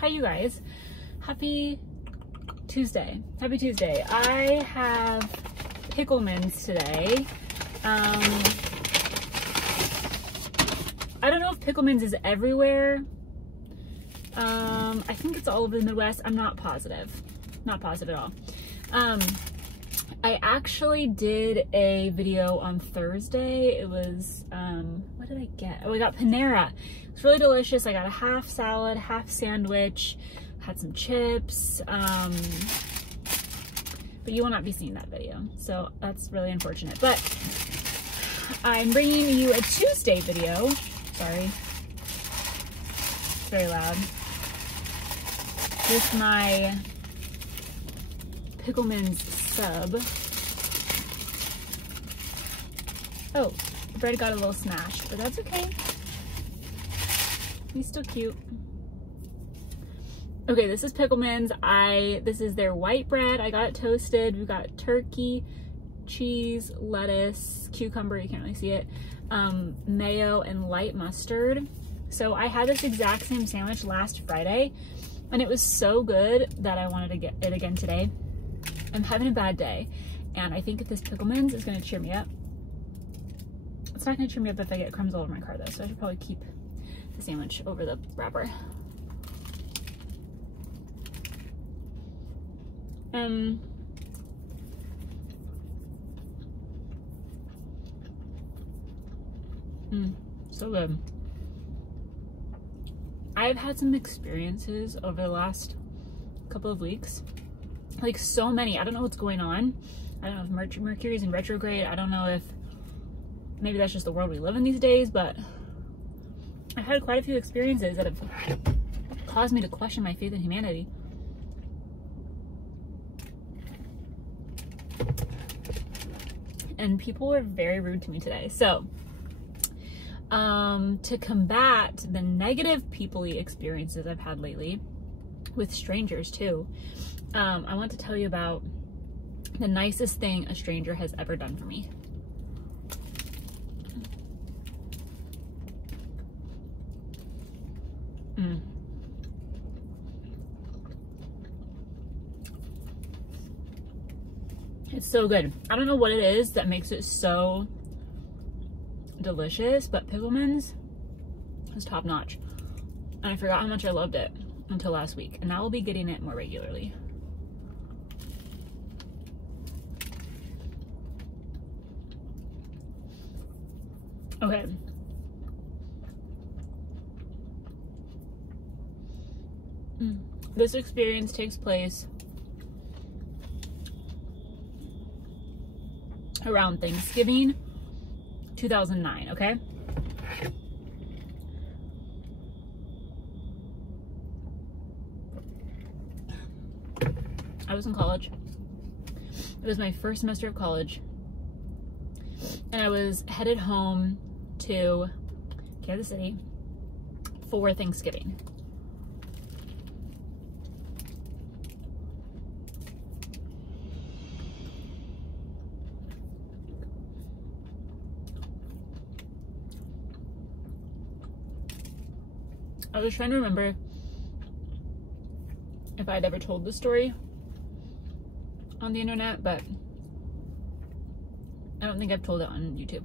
Hi you guys. Happy Tuesday. Happy Tuesday. I have Pickleman's today. I don't know if Pickleman's is everywhere. I think it's all over the Midwest. I'm not positive. Not positive at all. I actually did a video on Thursday. It was, what did I get? Oh, I got Panera. It's really delicious. I got a half salad, half sandwich, had some chips, but you will not be seeing that video. So that's really unfortunate. But I'm bringing you a Tuesday video. Sorry. It's very loud. With my Pickleman's sub. Oh, the bread got a little smashed, but that's okay. He's still cute. Okay, this is Pickleman's. This is their white bread. I got it toasted. We've got turkey, cheese, lettuce, cucumber, you can't really see it, mayo, and light mustard. So I had this exact same sandwich last Friday, and it was so good that I wanted to get it again today. I'm having a bad day, and I think this Pickleman's is gonna cheer me up. It's not gonna cheer me up if I get crumbs all over my car though, so I should probably keep the sandwich over the wrapper. So good. I've had some experiences over the last couple of weeks, like so many. I don't know what's going on. I don't know if Mercury's in retrograde. I don't know if maybe that's just the world we live in these days, but I've had quite a few experiences that have caused me to question my faith in humanity. And people were very rude to me today. So, to combat the negative people-y experiences I've had lately, with strangers too, I want to tell you about the nicest thing a stranger has ever done for me. It's so good. I don't know what it is that makes it so delicious, but Pickleman's is top notch. And I forgot how much I loved it until last week, and now I'll be getting it more regularly. Okay. This experience takes place around Thanksgiving 2009, okay? I was in college. It was my first semester of college, and I was headed home to Kansas City for Thanksgiving. I was trying to remember if I'd ever told this story on the internet, but I don't think I've told it on YouTube.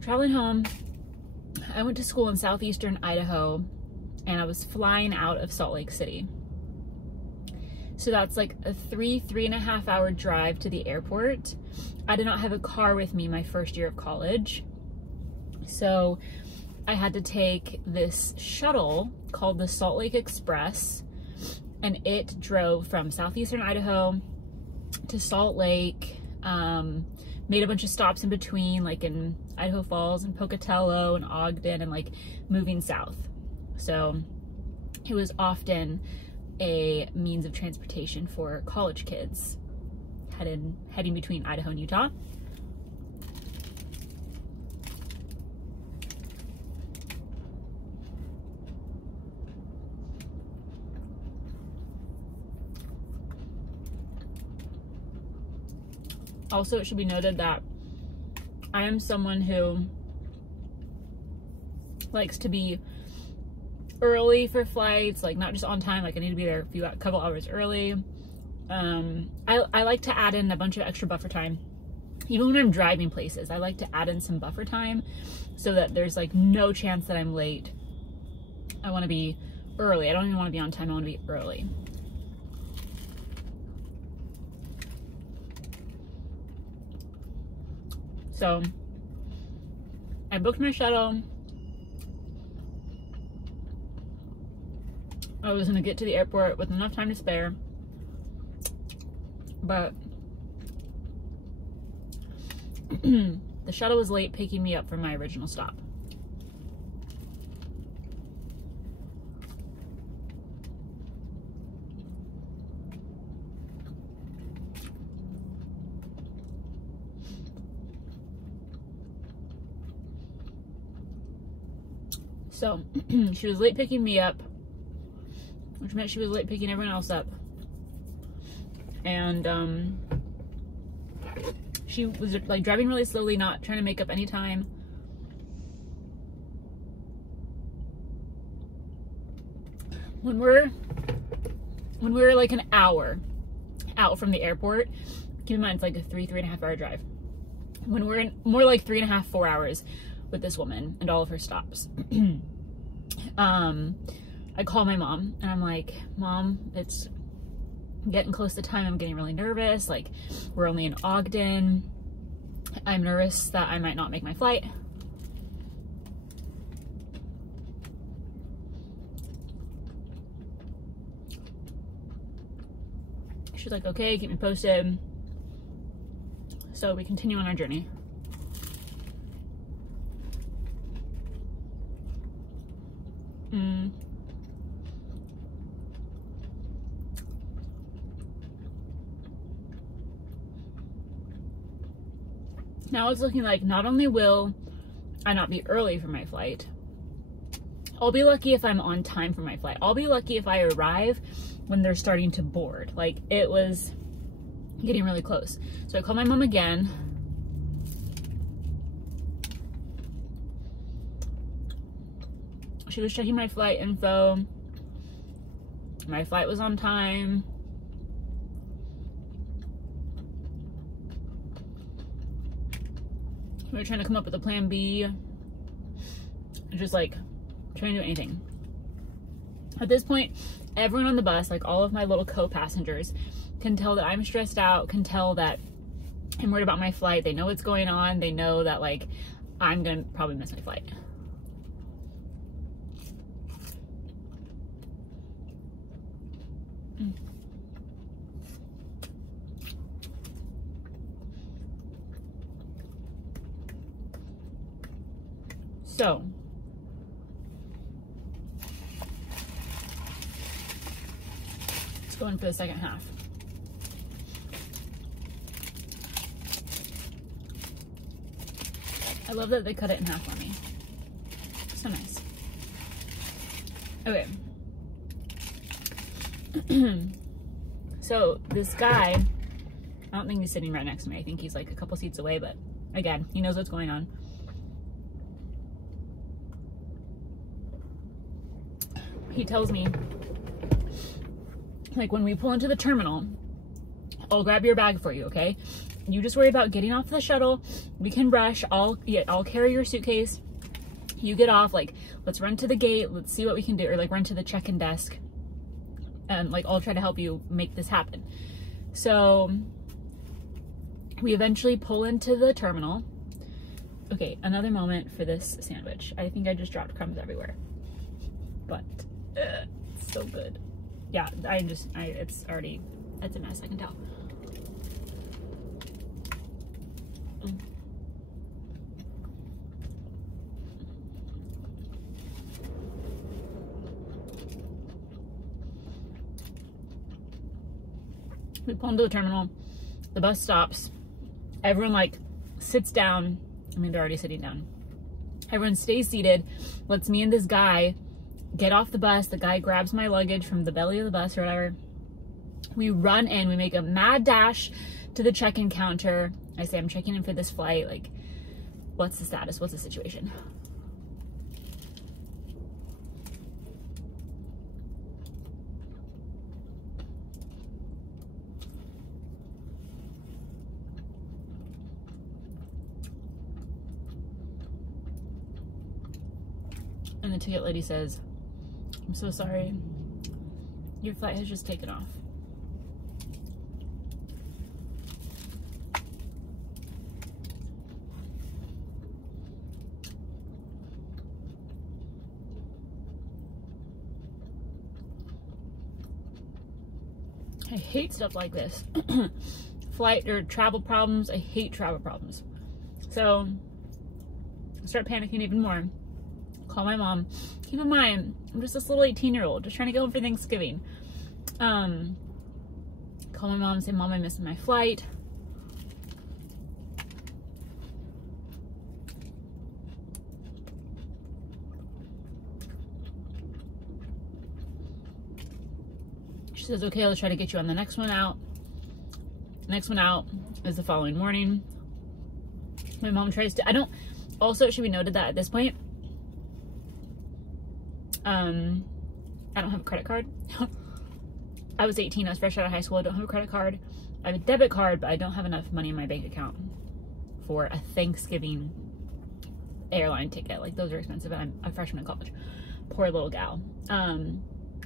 Traveling home, I went to school in southeastern Idaho, and I was flying out of Salt Lake City. So that's like a 3.5 hour drive to the airport. I did not have a car with me my first year of college, so I had to take this shuttle called the Salt Lake Express, and it drove from southeastern Idaho to Salt Lake, made a bunch of stops in between, like in Idaho Falls and Pocatello and Ogden, and like moving south. So it was often a means of transportation for college kids heading between Idaho and Utah. Also, it should be noted that I am someone who likes to be early for flights, like not just on time, like I need to be there a couple hours early. I like to add in a bunch of extra buffer time. Even when I'm driving places, I like to add in some buffer time so that there's like no chance that I'm late. I want to be early. I don't even want to be on time. I want to be early. So I booked my shuttle. I was going to get to the airport with enough time to spare, but the shuttle was late picking me up from my original stop. So she was late picking me up, which meant she was late picking everyone else up. And she was like driving really slowly, not trying to make up any time. When we're like an hour out from the airport, keep in mind it's like a 3.5 hour drive. When we're in more like 3.5, 4 hours with this woman and all of her stops, I call my mom and I'm like, Mom, it's getting close to time. I'm getting really nervous. Like, we're only in Ogden. I'm nervous that I might not make my flight. She's like, okay, keep me posted. So we continue on our journey. Now it's looking like not only will I not be early for my flight, I'll be lucky if I'm on time for my flight. I'll be lucky if I arrive when they're starting to board. Like, it was getting really close. So I called my mom again. She was checking my flight info. My flight was on time. We were trying to come up with a plan B. Just like trying to do anything. At this point, everyone on the bus, like all of my little co-passengers, can tell that I'm stressed out, can tell that I'm worried about my flight. They know what's going on. They know that like I'm gonna probably miss my flight. So let's go in for the second half. I love that they cut it in half for me. So nice. Okay. So this guy, I don't think he's sitting right next to me. I think he's like a couple seats away, but again, he knows what's going on. He tells me, like, when we pull into the terminal, I'll grab your bag for you, okay? You just worry about getting off the shuttle. We can rush. I'll carry your suitcase. You get off. Like, let's run to the gate. Let's see what we can do. Or like run to the check-in desk. And like, I'll try to help you make this happen. So we eventually pull into the terminal. Okay, another moment for this sandwich. I think I just dropped crumbs everywhere. But it's so good. Yeah, it's a mess, I can tell. We pull into the terminal, the bus stops, everyone like sits down. I mean, they're already sitting down. Everyone stays seated, lets me and this guy get off the bus. The guy grabs my luggage from the belly of the bus or whatever. We run in, we make a mad dash to the check-in counter. I say, I'm checking in for this flight. Like, what's the status? What's the situation? And the ticket lady says, "I'm so sorry. Your flight has just taken off." I hate stuff like this. Flight or travel problems. I hate travel problems. So I start panicking even more. Call my mom. Keep in mind, I'm just this little 18-year-old just trying to go home for Thanksgiving. Call my mom and say, "Mom, I'm missing my flight." She says, "Okay, let's try to get you on the next one out." The next one out is the following morning. My mom tries to, also it should be noted that at this point, I don't have a credit card. I was 18, I was fresh out of high school, I don't have a credit card. I have a debit card, but I don't have enough money in my bank account for a Thanksgiving airline ticket. Like, those are expensive, and I'm a freshman in college. Poor little gal.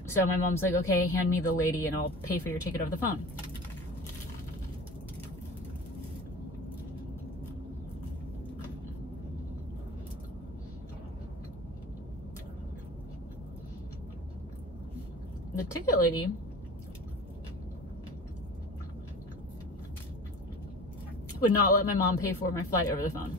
So my mom's like, "Okay, hand me the lady and I'll pay for your ticket over the phone." The ticket lady would not let my mom pay for my flight over the phone.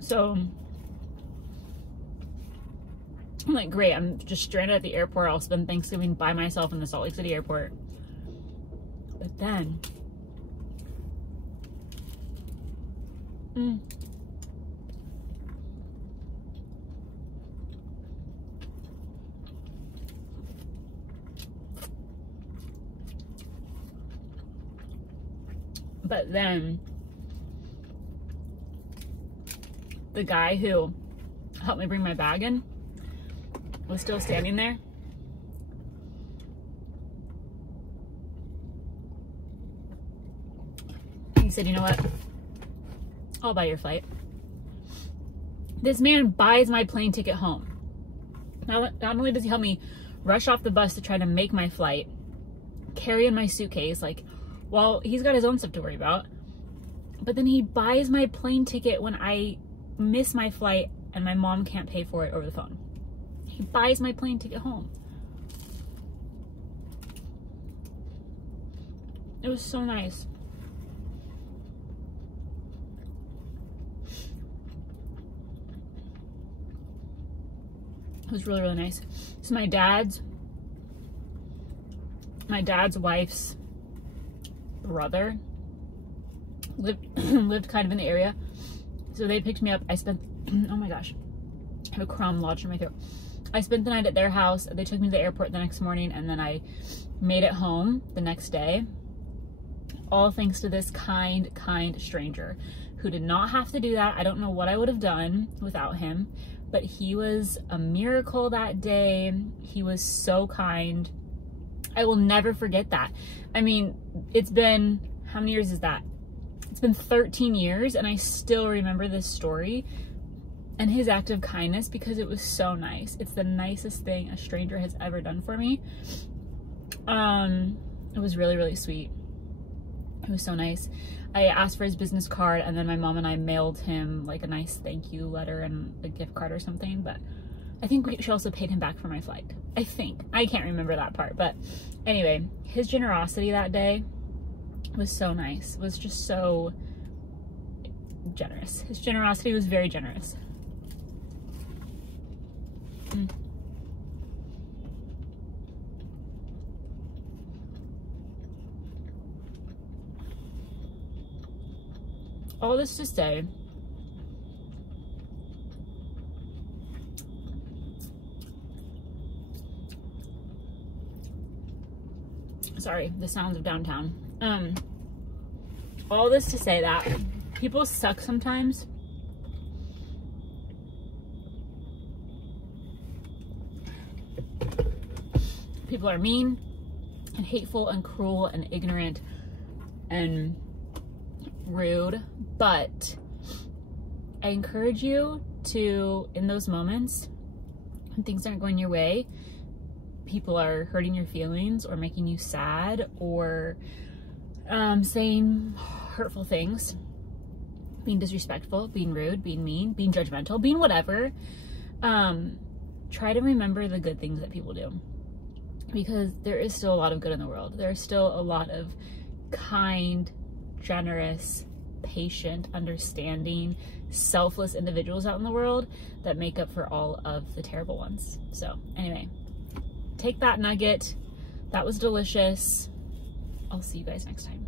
So I'm like, great, I'm just stranded at the airport. I'll spend Thanksgiving by myself in the Salt Lake City airport. But then the guy who helped me bring my bag in was still standing there. He said, "You know what? I'll buy your flight." This man buys my plane ticket home. Not only does he help me rush off the bus to try to make my flight, carry in my suitcase, like, well, he's got his own stuff to worry about, but then he buys my plane ticket when I miss my flight and my mom can't pay for it over the phone. He buys my plane ticket home. It was so nice. It was really, really nice. So my dad's wife's brother lived kind of in the area. So they picked me up. I spent, oh my gosh, I have a crumb lodged in my throat. I spent the night at their house. They took me to the airport the next morning, and then I made it home the next day. All thanks to this kind stranger who did not have to do that. I don't know what I would have done without him, but he was a miracle that day. He was so kind. I will never forget that. I mean, it's been, how many years is that? It's been 13 years, and I still remember this story and his act of kindness because it was so nice. It's the nicest thing a stranger has ever done for me. It was really, really sweet. It was so nice. I asked for his business card, and then my mom and I mailed him like a nice thank you letter and a gift card or something, but I think she also paid him back for my flight. I think. I can't remember that part, but anyway, his generosity that day was so nice. It was just so generous. His generosity was very generous. All this to say, sorry, the sounds of downtown. All this to say that people suck sometimes. People are mean and hateful and cruel and ignorant and rude, but I encourage you to, in those moments when things aren't going your way, people are hurting your feelings or making you sad or saying hurtful things, being disrespectful, being rude, being mean, being judgmental, being whatever, try to remember the good things that people do, because there is still a lot of good in the world. There is still a lot of kind, generous, patient, understanding, selfless individuals out in the world that make up for all of the terrible ones. So anyway, take that nugget. That was delicious. I'll see you guys next time.